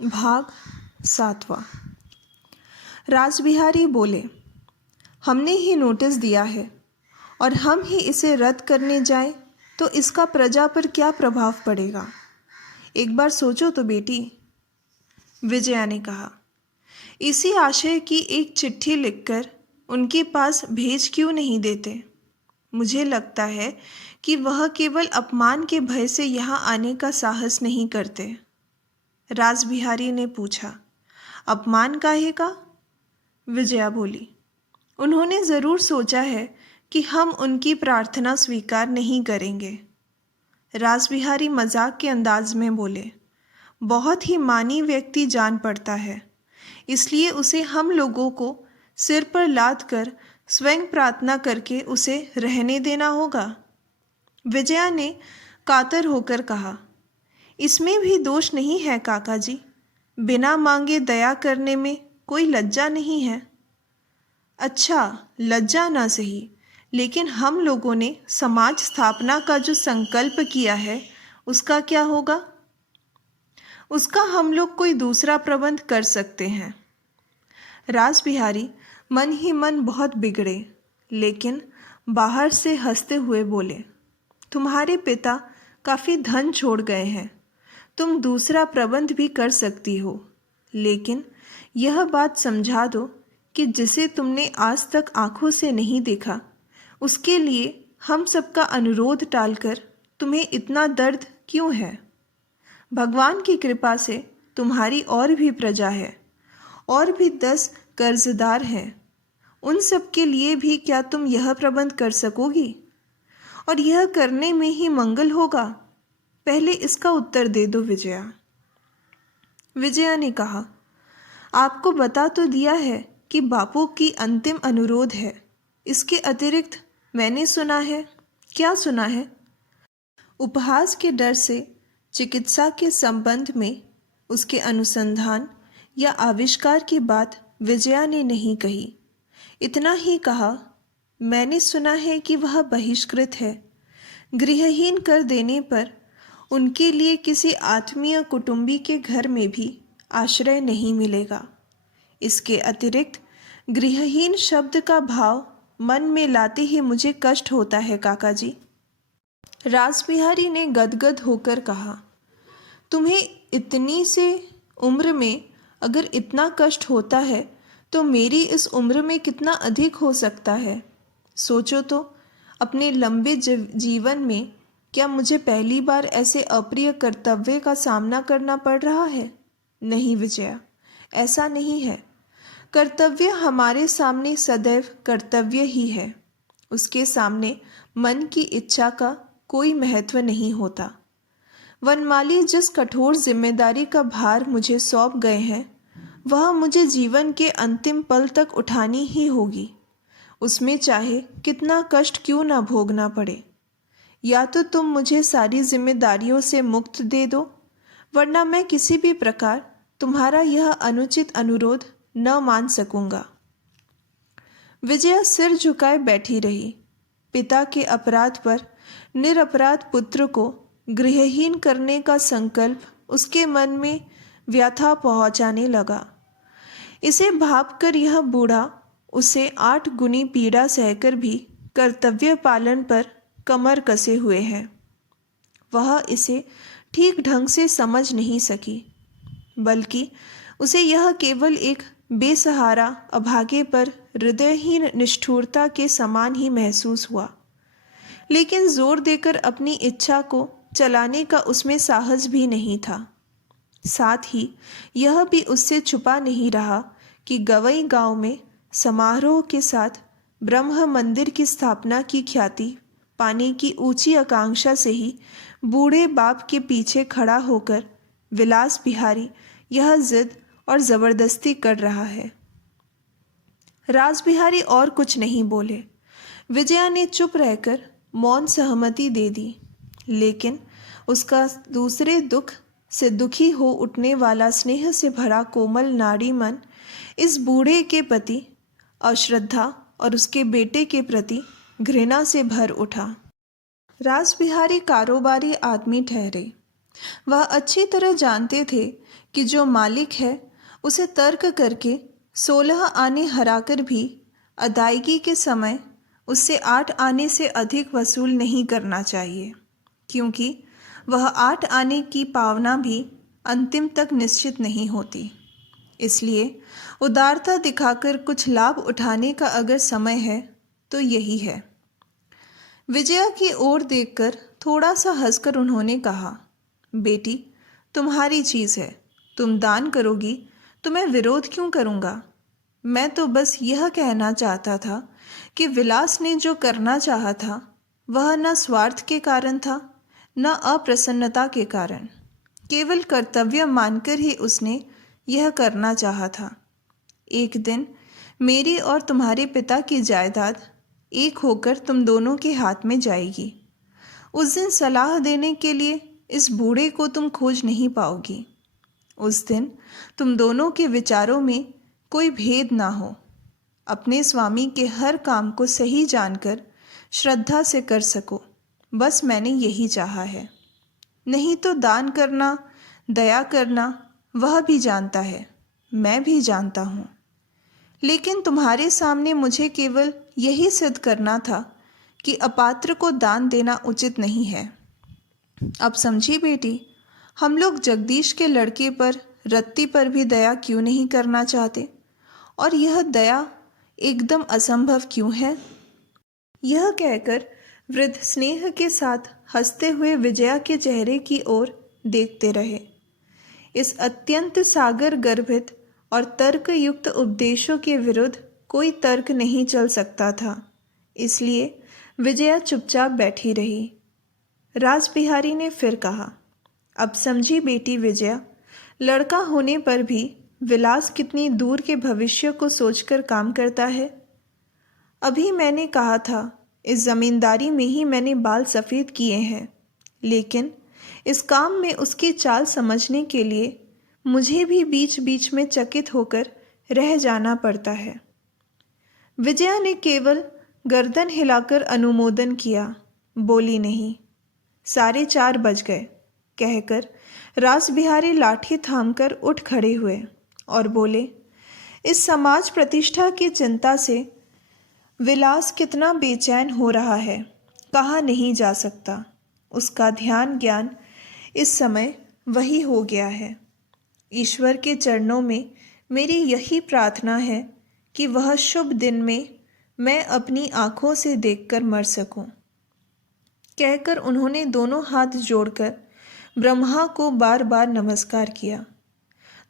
भाग 7वां। रासबिहारी बोले, हमने ही नोटिस दिया है और हम ही इसे रद्द करने जाएं तो इसका प्रजा पर क्या प्रभाव पड़ेगा। एक बार सोचो तो बेटी। विजया ने कहा, इसी आशय की एक चिट्ठी लिखकर उनके पास भेज क्यों नहीं देते। मुझे लगता है कि वह केवल अपमान के भय से यहाँ आने का साहस नहीं करते। रासबिहारी ने पूछा, अपमान काहे का? विजया बोली, उन्होंने ज़रूर सोचा है कि हम उनकी प्रार्थना स्वीकार नहीं करेंगे। रासबिहारी मजाक के अंदाज में बोले, बहुत ही मानी व्यक्ति जान पड़ता है, इसलिए उसे हम लोगों को सिर पर लाद कर स्वयं प्रार्थना करके उसे रहने देना होगा। विजया ने कातर होकर कहा, इसमें भी दोष नहीं है काका जी, बिना मांगे दया करने में कोई लज्जा नहीं है। अच्छा, लज्जा ना सही, लेकिन हम लोगों ने समाज स्थापना का जो संकल्प किया है उसका क्या होगा? उसका हम लोग कोई दूसरा प्रबंध कर सकते हैं। रासबिहारी मन ही मन बहुत बिगड़े, लेकिन बाहर से हंसते हुए बोले, तुम्हारे पिता काफ़ी धन छोड़ गए हैं, तुम दूसरा प्रबंध भी कर सकती हो, लेकिन यह बात समझा दो कि जिसे तुमने आज तक आंखों से नहीं देखा, उसके लिए हम सबका अनुरोध टालकर तुम्हें इतना दर्द क्यों है? भगवान की कृपा से तुम्हारी और भी प्रजा है, और भी 10 कर्जदार हैं। उन सब के लिए भी क्या तुम यह प्रबंध कर सकोगी? और यह करने में ही मंगल होगा? पहले इसका उत्तर दे दो विजया। विजया ने कहा, आपको बता तो दिया है कि बापू की अंतिम अनुरोध है। इसके अतिरिक्त मैंने सुना है। क्या सुना है? उपहास के डर से चिकित्सा के संबंध में उसके अनुसंधान या आविष्कार की बात विजया ने नहीं कही। इतना ही कहा, मैंने सुना है कि वह बहिष्कृत है। गृहहीन कर देने पर उनके लिए किसी आत्मीय कुटुंबी के घर में भी आश्रय नहीं मिलेगा। इसके अतिरिक्त गृहहीन शब्द का भाव मन में लाते ही मुझे कष्ट होता है काका जी। रासबिहारी ने गदगद होकर कहा, तुम्हें इतनी से उम्र में अगर इतना कष्ट होता है तो मेरी इस उम्र में कितना अधिक हो सकता है। सोचो तो, अपने लंबे जीवन में क्या मुझे पहली बार ऐसे अप्रिय कर्तव्य का सामना करना पड़ रहा है? नहीं विजया, ऐसा नहीं है। कर्तव्य हमारे सामने सदैव कर्तव्य ही है। उसके सामने मन की इच्छा का कोई महत्व नहीं होता। वनमाली जिस कठोर जिम्मेदारी का भार मुझे सौंप गए हैं, वह मुझे जीवन के अंतिम पल तक उठानी ही होगी, उसमें चाहे कितना कष्ट क्यों ना भोगना पड़े। या तो तुम मुझे सारी जिम्मेदारियों से मुक्त दे दो, वरना मैं किसी भी प्रकार तुम्हारा यह अनुचित अनुरोध न मान सकूंगा। विजया सिर झुकाए बैठी रही। पिता के अपराध पर निरपराध पुत्र को गृहहीन करने का संकल्प उसके मन में व्यथा पहुंचाने लगा। इसे भांपकर यह बूढ़ा उसे 8 गुनी पीड़ा सहकर भी कर्तव्य पालन पर कमर कसे हुए है। वह इसे ठीक ढंग से समझ नहीं सकी, बल्कि उसे यह केवल एक बेसहारा अभागे पर हृदयहीन निष्ठुरता के समान ही महसूस हुआ। लेकिन जोर देकर अपनी इच्छा को चलाने का उसमें साहस भी नहीं था। साथ ही यह भी उससे छुपा नहीं रहा कि गवई गांव में समारोह के साथ ब्रह्म मंदिर की स्थापना की ख्याति पाने की ऊंची आकांक्षा से ही बूढ़े बाप के पीछे खड़ा होकर विलास बिहारी यह जिद और ज़बरदस्ती कर रहा है। रासबिहारी और कुछ नहीं बोले। विजया ने चुप रहकर मौन सहमति दे दी, लेकिन उसका दूसरे दुख से दुखी हो उठने वाला स्नेह से भरा कोमल नाड़ी मन इस बूढ़े के प्रति अश्रद्धा और उसके बेटे के प्रति घृणा से भर उठा। रासबिहारी कारोबारी आदमी ठहरे, वह अच्छी तरह जानते थे कि जो मालिक है उसे तर्क करके 16 आने हराकर भी अदायगी के समय उससे 8 आने से अधिक वसूल नहीं करना चाहिए, क्योंकि वह 8 आने की पावना भी अंतिम तक निश्चित नहीं होती। इसलिए उदारता दिखाकर कुछ लाभ उठाने का अगर समय है तो यही है। विजया की ओर देखकर थोड़ा सा हंसकर उन्होंने कहा, बेटी, तुम्हारी चीज़ है, तुम दान करोगी तो मैं विरोध क्यों करूँगा। मैं तो बस यह कहना चाहता था कि विलास ने जो करना चाहा था वह न स्वार्थ के कारण था न अप्रसन्नता के कारण, केवल कर्तव्य मानकर ही उसने यह करना चाहा था। एक दिन मेरी और तुम्हारे पिता की जायदाद एक होकर तुम दोनों के हाथ में जाएगी। उस दिन सलाह देने के लिए इस बूढ़े को तुम खोज नहीं पाओगी। उस दिन तुम दोनों के विचारों में कोई भेद ना हो। अपने स्वामी के हर काम को सही जानकर श्रद्धा से कर सको, बस मैंने यही चाहा है। नहीं तो दान करना, दया करना वह भी जानता है, मैं भी जानता हूँ, लेकिन तुम्हारे सामने मुझे केवल यही सिद्ध करना था कि अपात्र को दान देना उचित नहीं है। अब समझी बेटी, हम लोग जगदीश के लड़के पर, रत्ती पर भी दया क्यों नहीं करना चाहते, और यह दया एकदम असंभव क्यों है। यह कहकर वृद्ध स्नेह के साथ हंसते हुए विजया के चेहरे की ओर देखते रहे। इस अत्यंत सागर गर्भित और तर्कयुक्त उपदेशों के विरुद्ध कोई तर्क नहीं चल सकता था, इसलिए विजया चुपचाप बैठी रही। रासबिहारी ने फिर कहा, अब समझी बेटी विजया, लड़का होने पर भी विलास कितनी दूर के भविष्य को सोचकर काम करता है। अभी मैंने कहा था, इस जमींदारी में ही मैंने बाल सफ़ेद किए हैं, लेकिन इस काम में उसकी चाल समझने के लिए मुझे भी बीच बीच में चकित होकर रह जाना पड़ता है। विजया ने केवल गर्दन हिलाकर अनुमोदन किया, बोली नहीं। 4:30 बज गए कहकर रासबिहारी लाठी थामकर उठ खड़े हुए और बोले, इस समाज प्रतिष्ठा की चिंता से विलास कितना बेचैन हो रहा है, कहा नहीं जा सकता। उसका ध्यान ज्ञान इस समय वही हो गया है। ईश्वर के चरणों में मेरी यही प्रार्थना है कि वह शुभ दिन में मैं अपनी आँखों से देखकर मर सकूं। कहकर उन्होंने दोनों हाथ जोड़कर ब्रह्मा को बार बार नमस्कार किया।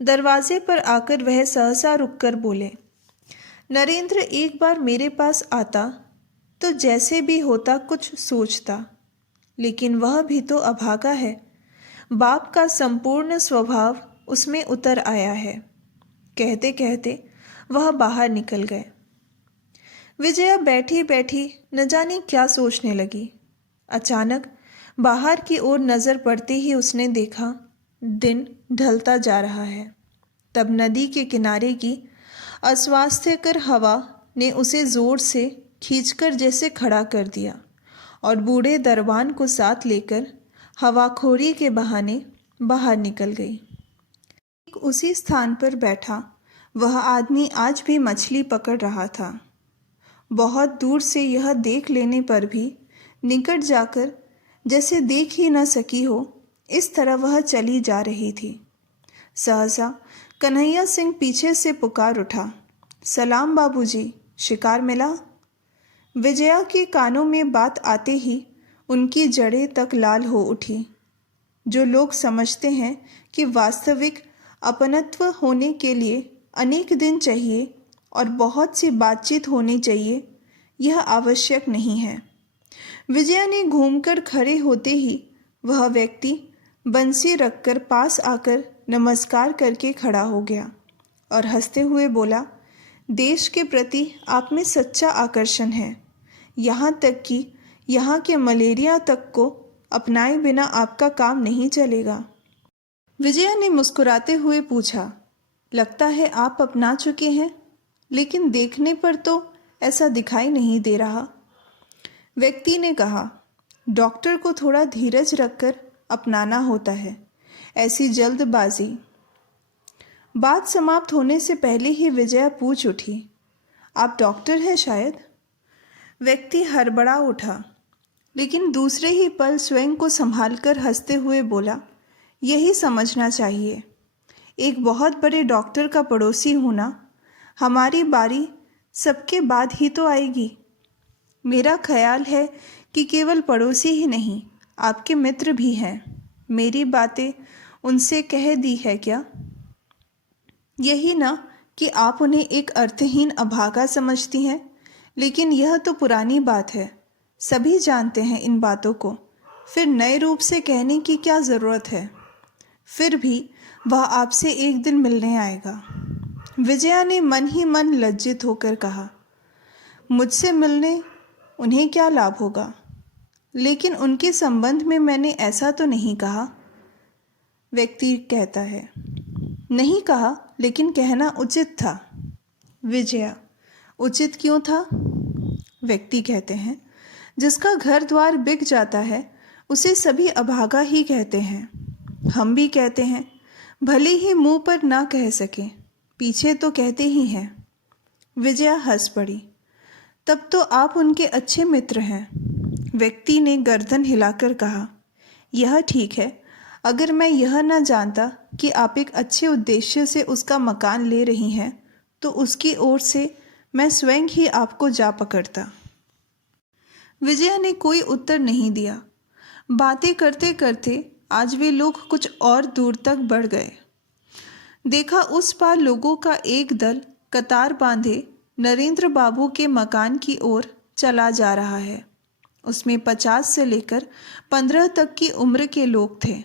दरवाजे पर आकर वह सहसा रुककर बोले, नरेंद्र एक बार मेरे पास आता तो जैसे भी होता कुछ सोचता, लेकिन वह भी तो अभागा है। बाप का संपूर्ण स्वभाव उसमें उतर आया है। कहते कहते वह बाहर निकल गए। विजया बैठी बैठी न जाने क्या सोचने लगी। अचानक बाहर की ओर नज़र पड़ते ही उसने देखा दिन ढलता जा रहा है। तब नदी के किनारे की अस्वास्थ्यकर हवा ने उसे ज़ोर से खींचकर जैसे खड़ा कर दिया और बूढ़े दरबान को साथ लेकर हवाखोरी के बहाने बाहर निकल गई। उसी स्थान पर बैठा वह आदमी आज भी मछली पकड़ रहा था। बहुत दूर से यह देख लेने पर भी निकट जाकर जैसे देख ही न सकी हो, इस तरह वह चली जा रही थी। सहसा कन्हैया सिंह पीछे से पुकार उठा, सलाम बाबूजी, शिकार मिला। विजया के कानों में बात आते ही उनकी जड़ें तक लाल हो उठी। जो लोग समझते हैं कि वास्तविक अपनत्व होने के लिए अनेक दिन चाहिए और बहुत सी बातचीत होनी चाहिए, यह आवश्यक नहीं है। विजया ने घूमकर खड़े होते ही वह व्यक्ति बंसी रखकर पास आकर नमस्कार करके खड़ा हो गया और हंसते हुए बोला, देश के प्रति आप में सच्चा आकर्षण है, यहाँ तक कि यहाँ के मलेरिया तक को अपनाए बिना आपका काम नहीं चलेगा। विजया ने मुस्कुराते हुए पूछा, लगता है आप अपना चुके हैं, लेकिन देखने पर तो ऐसा दिखाई नहीं दे रहा। व्यक्ति ने कहा, डॉक्टर को थोड़ा धीरज रखकर अपनाना होता है। ऐसी जल्दबाजी। बात समाप्त होने से पहले ही विजया पूछ उठी, आप डॉक्टर हैं शायद? व्यक्ति हड़बड़ा उठा, लेकिन दूसरे ही पल स्वयं को संभालकर हंसते हुए बोला, यही समझना चाहिए। एक बहुत बड़े डॉक्टर का पड़ोसी होना, हमारी बारी सबके बाद ही तो आएगी। मेरा ख्याल है कि केवल पड़ोसी ही नहीं, आपके मित्र भी हैं। मेरी बातें उनसे कह दी है क्या? यही ना कि आप उन्हें एक अर्थहीन अभागा समझती हैं, लेकिन यह तो पुरानी बात है, सभी जानते हैं इन बातों को, फिर नए रूप से कहने की क्या ज़रूरत है? फिर भी वह आपसे एक दिन मिलने आएगा। विजया ने मन ही मन लज्जित होकर कहा, मुझसे मिलने उन्हें क्या लाभ होगा? लेकिन उनके संबंध में मैंने ऐसा तो नहीं कहा। व्यक्ति कहता है, नहीं कहा, लेकिन कहना उचित था। विजया, उचित क्यों था? व्यक्ति कहते हैं, जिसका घर द्वार बिक जाता है उसे सभी अभागा ही कहते हैं। हम भी कहते हैं, भले ही मुंह पर ना कह सके, पीछे तो कहते ही हैं। विजया हंस पड़ी, तब तो आप उनके अच्छे मित्र हैं। व्यक्ति ने गर्दन हिलाकर कहा, यह ठीक है, अगर मैं यह न जानता कि आप एक अच्छे उद्देश्य से उसका मकान ले रही हैं, तो उसकी ओर से मैं स्वयं ही आपको जा पकड़ता। विजया ने कोई उत्तर नहीं दिया। बातें करते करते आज वे लोग कुछ और दूर तक बढ़ गए। देखा उस पार लोगों का एक दल कतार बांधे नरेंद्र बाबू के मकान की ओर चला जा रहा है। उसमें 50 से लेकर 15 तक की उम्र के लोग थे।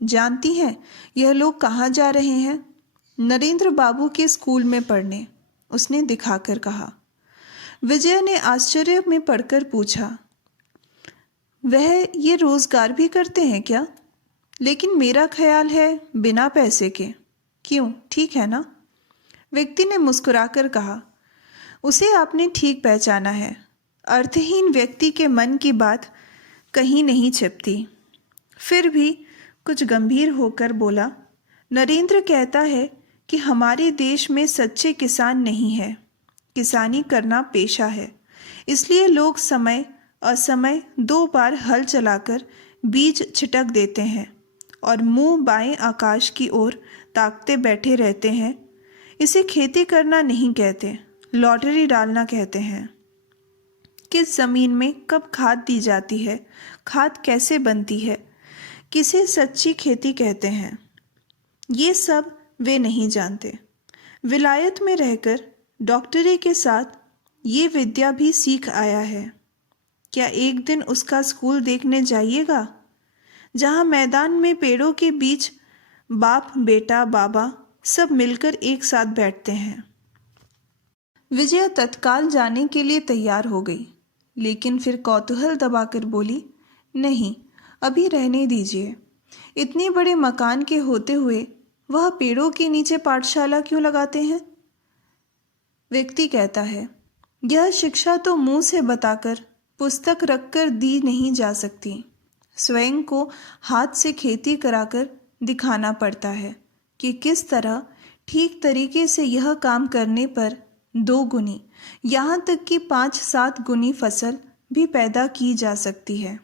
जानती हैं यह लोग कहाँ जा रहे हैं? नरेंद्र बाबू के स्कूल में पढ़ने, उसने दिखाकर कहा। विजया ने आश्चर्य में पढ़कर पूछा, वह ये रोजगार भी करते हैं क्या? लेकिन मेरा ख्याल है बिना पैसे के। क्यों, ठीक है ना? व्यक्ति ने मुस्कुराकर कहा, उसे आपने ठीक पहचाना है। अर्थहीन व्यक्ति के मन की बात कहीं नहीं छिपती। फिर भी कुछ गंभीर होकर बोला, नरेंद्र कहता है कि हमारे देश में सच्चे किसान नहीं है, किसानी करना पेशा है। इसलिए लोग समय असमय 2 बार हल चलाकर बीज छिटक देते हैं और मुंह बाएं आकाश की ओर ताकते बैठे रहते हैं। इसे खेती करना नहीं कहते, लॉटरी डालना कहते हैं। किस ज़मीन में कब खाद दी जाती है, खाद कैसे बनती है, किसे सच्ची खेती कहते हैं, ये सब वे नहीं जानते। विलायत में रहकर डॉक्टरी के साथ ये विद्या भी सीख आया है। क्या एक दिन उसका स्कूल देखने जाइएगा, जहाँ मैदान में पेड़ों के बीच बाप बेटा बाबा सब मिलकर एक साथ बैठते हैं। विजया तत्काल जाने के लिए तैयार हो गई, लेकिन फिर कौतूहल दबाकर बोली, नहीं, अभी रहने दीजिए। इतने बड़े मकान के होते हुए वह पेड़ों के नीचे पाठशाला क्यों लगाते हैं? व्यक्ति कहता है, यह शिक्षा तो मुंह से बताकर, पुस्तक रखकर दी नहीं जा सकती। स्वयं को हाथ से खेती कराकर दिखाना पड़ता है कि किस तरह ठीक तरीके से यह काम करने पर 2 गुनी, यहाँ तक कि 5-7 गुनी फसल भी पैदा की जा सकती है।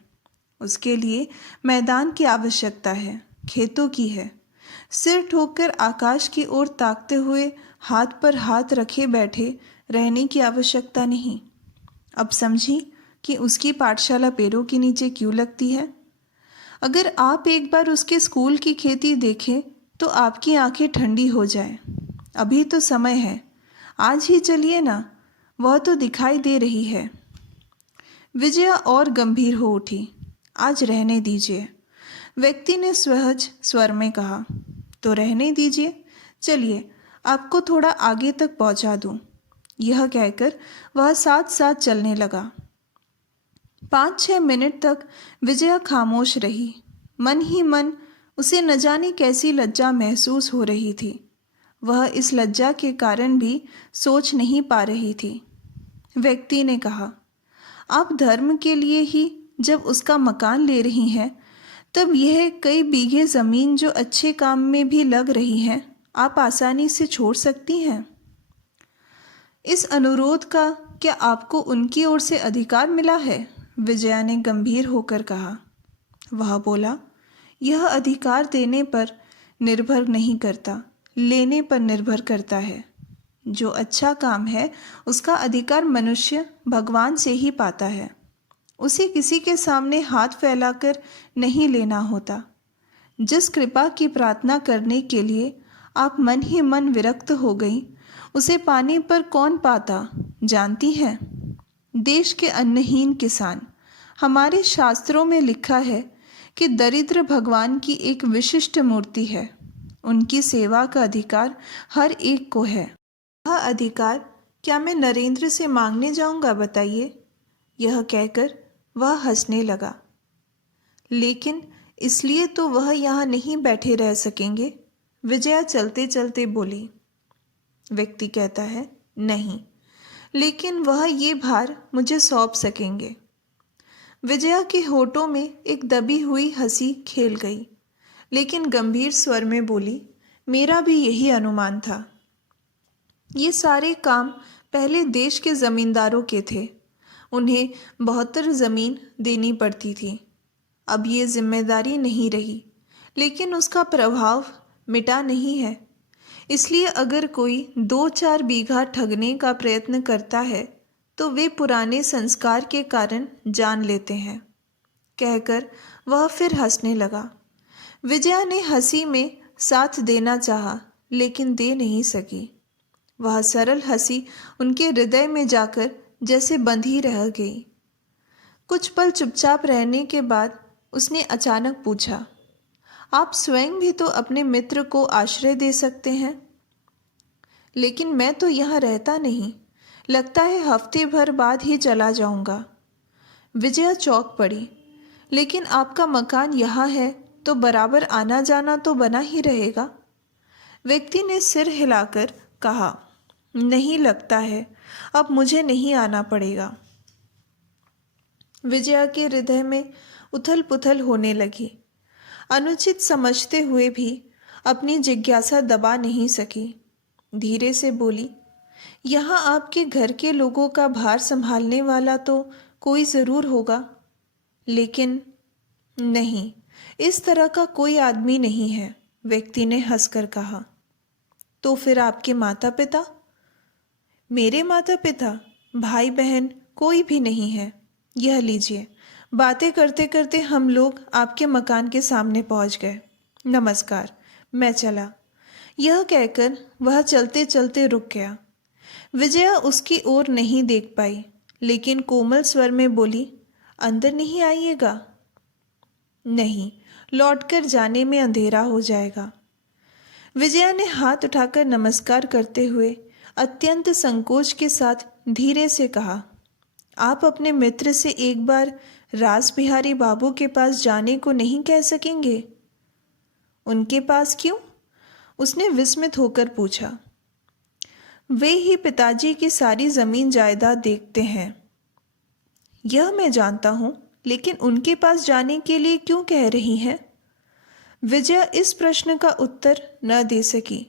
उसके लिए मैदान की आवश्यकता है, खेतों की है। सिर ठोककर आकाश की ओर ताकते हुए हाथ पर हाथ रखे बैठे रहने की आवश्यकता नहीं। अब समझी कि उसकी पाठशाला पेड़ों के नीचे क्यों लगती है। अगर आप एक बार उसके स्कूल की खेती देखें तो आपकी आंखें ठंडी हो जाएं। अभी तो समय है, आज ही चलिए ना, वह तो दिखाई दे रही है। विजया और गंभीर हो उठी, आज रहने दीजिए। व्यक्ति ने सहज स्वर में कहा, तो रहने दीजिए, चलिए आपको थोड़ा आगे तक पहुंचा दूं। यह कहकर वह साथ साथ चलने लगा। 5-6 मिनट तक विजया खामोश रही। मन ही मन उसे न जाने कैसी लज्जा महसूस हो रही थी। वह इस लज्जा के कारण भी सोच नहीं पा रही थी। व्यक्ति ने कहा, आप धर्म के लिए ही जब उसका मकान ले रही हैं, तब यह कई बीघे ज़मीन जो अच्छे काम में भी लग रही हैं, आप आसानी से छोड़ सकती हैं? इस अनुरोध का क्या आपको उनकी ओर से अधिकार मिला है? विजया ने गंभीर होकर कहा। वह बोला, यह अधिकार देने पर निर्भर नहीं करता, लेने पर निर्भर करता है। जो अच्छा काम है उसका अधिकार मनुष्य भगवान से ही पाता है। उसे किसी के सामने हाथ फैलाकर नहीं लेना होता। जिस कृपा की प्रार्थना करने के लिए आप मन ही मन विरक्त हो गई, उसे पाने पर कौन पाता, जानती हैं? देश के अन्नहीन किसान। हमारे शास्त्रों में लिखा है कि दरिद्र भगवान की एक विशिष्ट मूर्ति है। उनकी सेवा का अधिकार हर एक को है। वह अधिकार क्या मैं नरेंद्र से मांगने जाऊंगा, बताइए? यह कहकर वह हंसने लगा। लेकिन इसलिए तो वह यहाँ नहीं बैठे रह सकेंगे, विजया चलते चलते बोली। व्यक्ति कहता है, नहीं, लेकिन वह ये भार मुझे सौंप सकेंगे। विजया के होठों में एक दबी हुई हंसी खेल गई, लेकिन गंभीर स्वर में बोली, मेरा भी यही अनुमान था। ये सारे काम पहले देश के ज़मींदारों के थे। उन्हें 72 ज़मीन देनी पड़ती थी। अब ये जिम्मेदारी नहीं रही, लेकिन उसका प्रभाव मिटा नहीं है। इसलिए अगर कोई 2-4 बीघा ठगने का प्रयत्न करता है तो वे पुराने संस्कार के कारण जान लेते हैं। कहकर वह फिर हंसने लगा। विजया ने हंसी में साथ देना चाहा, लेकिन दे नहीं सकी। वह सरल हंसी उनके हृदय में जाकर जैसे बंधी रह गई। कुछ पल चुपचाप रहने के बाद उसने अचानक पूछा, आप स्वयं भी तो अपने मित्र को आश्रय दे सकते हैं। लेकिन मैं तो यहाँ रहता नहीं, लगता है हफ्ते भर बाद ही चला जाऊंगा। विजया चौंक पड़ी। लेकिन आपका मकान यहाँ है तो बराबर आना जाना तो बना ही रहेगा। व्यक्ति ने सिर हिलाकर कहा, नहीं, लगता है अब मुझे नहीं आना पड़ेगा। विजया के हृदय में उथल पुथल होने लगी। अनुचित समझते हुए भी अपनी जिज्ञासा दबा नहीं सकी। धीरे से बोली, यहाँ आपके घर के लोगों का भार संभालने वाला तो कोई ज़रूर होगा। लेकिन नहीं, इस तरह का कोई आदमी नहीं है, व्यक्ति ने हंसकर कहा। तो फिर आपके माता पिता? मेरे माता पिता, भाई बहन कोई भी नहीं है। यह लीजिए। बातें करते करते हम लोग आपके मकान के सामने पहुंच गए। नमस्कार, मैं चला। यह कहकर वह चलते चलते रुक गया। विजया उसकी ओर नहीं देख पाई, लेकिन कोमल स्वर में बोली, अंदर नहीं आइएगा? नहीं, लौटकर जाने में अंधेरा हो जाएगा। विजया ने हाथ उठाकर नमस्कार करते हुए अत्यंत संकोच के साथ धीरे से कहा, आप अपने मित्र से एक बार रास बिहारी बाबू के पास जाने को नहीं कह सकेंगे? उनके पास क्यों? उसने विस्मित होकर पूछा। वे ही पिताजी की सारी जमीन जायदाद देखते हैं। यह मैं जानता हूँ, लेकिन उनके पास जाने के लिए क्यों कह रही हैं? विजया इस प्रश्न का उत्तर न दे सकी।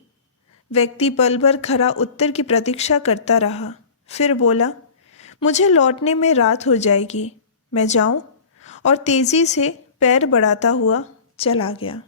व्यक्ति पल भर खड़ा उत्तर की प्रतीक्षा करता रहा, फिर बोला, मुझे लौटने में रात हो जाएगी, मैं जाऊं? और तेजी से पैर बढ़ाता हुआ चला गया।